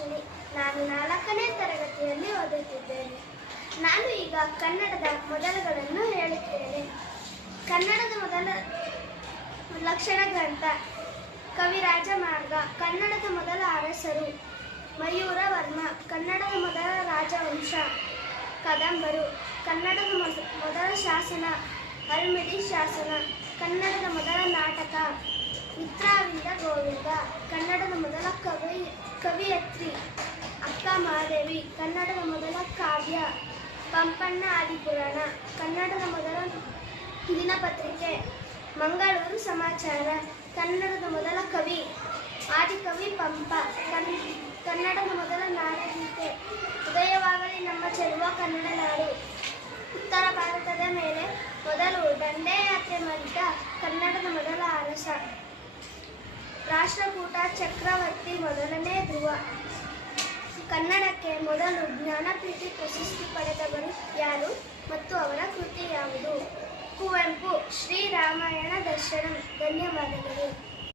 ಸುದರ್ಶಿನಿ. ನಾನು 4ನೇ ತರಗತಿಯಲ್ಲಿ ಓದುತ್ತಿದ್ದೇನೆ. ನಾನು ಈಗ ಕನ್ನಡದ ಮೊದಲುಗಳನ್ನು ಹೇಳುತ್ತೇನೆ. ಕನ್ನಡದ ಮೊದಲ ಲಕ್ಷಣ ಗ್ರಂಥ ಕವಿರಾಜ ಮಾರ್ಗ. ಕನ್ನಡದ ಮೊದಲ ಅರಸರು ಮಯೂರ ವರ್ಮ. ಕನ್ನಡದ ಮೊದಲ ರಾಜವಂಶ ಕದಂಬರು. ಕನ್ನಡದ ಮೊದಲ ಶಾಸನ ಹಲ್ಮಿಡಿ ಶಾಸನ. ಕನ್ನಡದ ಮೊದಲ ನಾಟಕ ಮಿತ್ರವಿಂದ ಗೋವಿಂದ. ಕನ್ನಡದ ಮೊದಲ ಕವಿಯತ್ರಿ ಅಕ್ಕ ಮಹಾದೇವಿ. ಕನ್ನಡದ ಮೊದಲ ಕಾವ್ಯ ಪಂಪಣ್ಣ ಆದಿಪುರಾಣ. ಕನ್ನಡದ ಮೊದಲ ದಿನಪತ್ರಿಕೆ ಮಂಗಳೂರು ಸಮಾಚಾರ. ಕನ್ನಡದ ಮೊದಲ ಕವಿ ಆದಿಕವಿ ಪಂಪ. ಕನ್ನಡದ ಮೊದಲ ನಾಡಗೀತೆ ಉದಯವಾಗಲಿ ನಮ್ಮ ಚೆಲುವ ಕನ್ನಡ ನಾಡು. ಉತ್ತರ ಭಾರತದ ಮೇಲೆ ಮೊದಲು ದಂಡಯಾತ್ರೆ ಮಾಡಿದ ಕನ್ನಡದ ಮೊದಲ ಅರಸ ರಾಷ್ಟ್ರಕೂಟ ಚಕ್ರವರ್ತಿ ಮೊದಲನೇ ಧ್ರುವ. ಕನ್ನಡಕ್ಕೆ ಮೊದಲು ಜ್ಞಾನಪೀಠ ಪ್ರಶಸ್ತಿ ಪಡೆದವರು ಯಾರು ಮತ್ತು ಅವರ ಕೃತಿ ಯಾವುದು? ಕುವೆಂಪು. ಶ್ರೀರಾಮಾಯಣ ದರ್ಶನಂ. ಧನ್ಯವಾದಗಳು.